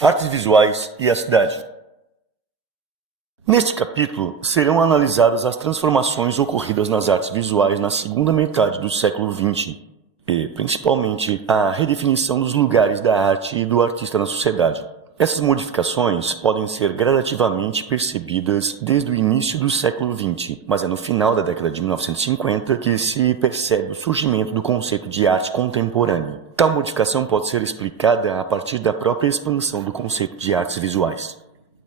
Artes visuais e a cidade. Neste capítulo, serão analisadas as transformações ocorridas nas artes visuais na segunda metade do século XX e, principalmente, a redefinição dos lugares da arte e do artista na sociedade. Essas modificações podem ser gradativamente percebidas desde o início do século XX, mas é no final da década de 1950 que se percebe o surgimento do conceito de arte contemporânea. Tal modificação pode ser explicada a partir da própria expansão do conceito de artes visuais.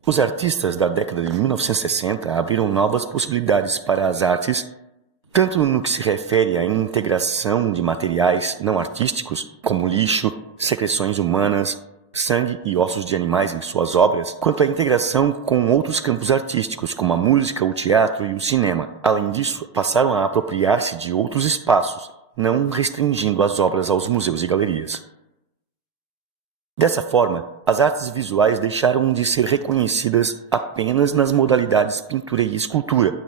Os artistas da década de 1960 abriram novas possibilidades para as artes, tanto no que se refere à integração de materiais não artísticos, como lixo, secreções humanas, sangue e ossos de animais em suas obras, quanto à integração com outros campos artísticos, como a música, o teatro e o cinema. Além disso, passaram a apropriar-se de outros espaços, não restringindo as obras aos museus e galerias. Dessa forma, as artes visuais deixaram de ser reconhecidas apenas nas modalidades pintura e escultura,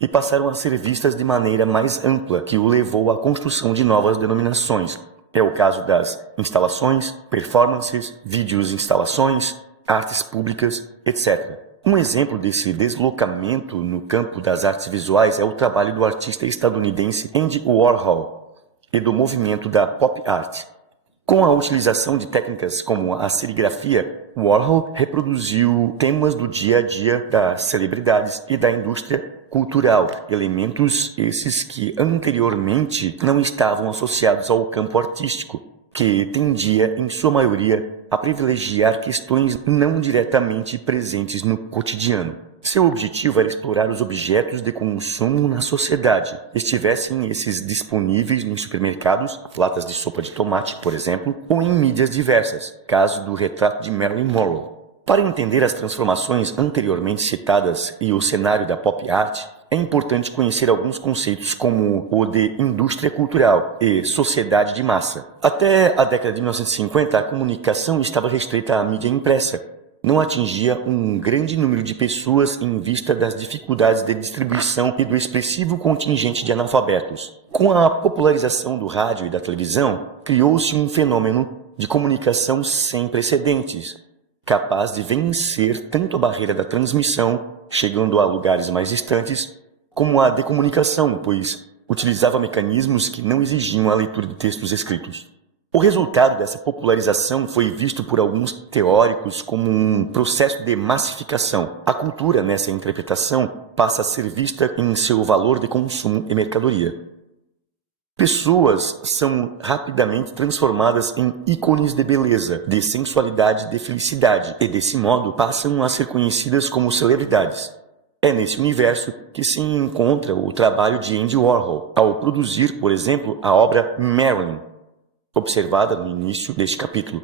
e passaram a ser vistas de maneira mais ampla, que o levou à construção de novas denominações. É o caso das instalações, performances, vídeos instalações, artes públicas, etc. Um exemplo desse deslocamento no campo das artes visuais é o trabalho do artista estadunidense Andy Warhol e do movimento da pop art. Com a utilização de técnicas como a serigrafia, Warhol reproduziu temas do dia a dia das celebridades e da indústria cultural, elementos esses que anteriormente não estavam associados ao campo artístico, que tendia, em sua maioria, a privilegiar questões não diretamente presentes no cotidiano. Seu objetivo era explorar os objetos de consumo na sociedade, estivessem esses disponíveis nos supermercados, latas de sopa de tomate, por exemplo, ou em mídias diversas, caso do retrato de Marilyn Monroe. Para entender as transformações anteriormente citadas e o cenário da pop art, é importante conhecer alguns conceitos como o de indústria cultural e sociedade de massa. Até a década de 1950, a comunicação estava restrita à mídia impressa. Não atingia um grande número de pessoas em vista das dificuldades de distribuição e do expressivo contingente de analfabetos. Com a popularização do rádio e da televisão, criou-se um fenômeno de comunicação sem precedentes, capaz de vencer tanto a barreira da transmissão, chegando a lugares mais distantes, como a decomunicação, pois utilizava mecanismos que não exigiam a leitura de textos escritos. O resultado dessa popularização foi visto por alguns teóricos como um processo de massificação. A cultura, nessa interpretação, passa a ser vista em seu valor de consumo e mercadoria. Pessoas são rapidamente transformadas em ícones de beleza, de sensualidade e de felicidade, e desse modo passam a ser conhecidas como celebridades. É nesse universo que se encontra o trabalho de Andy Warhol, ao produzir, por exemplo, a obra Marilyn, observada no início deste capítulo.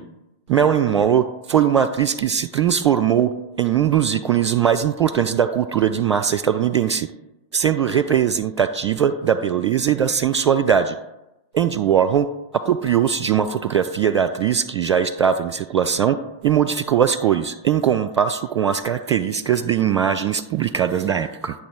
Marilyn Monroe foi uma atriz que se transformou em um dos ícones mais importantes da cultura de massa estadunidense, sendo representativa da beleza e da sensualidade. Andy Warhol apropriou-se de uma fotografia da atriz que já estava em circulação e modificou as cores, em compasso com as características de imagens publicadas da época.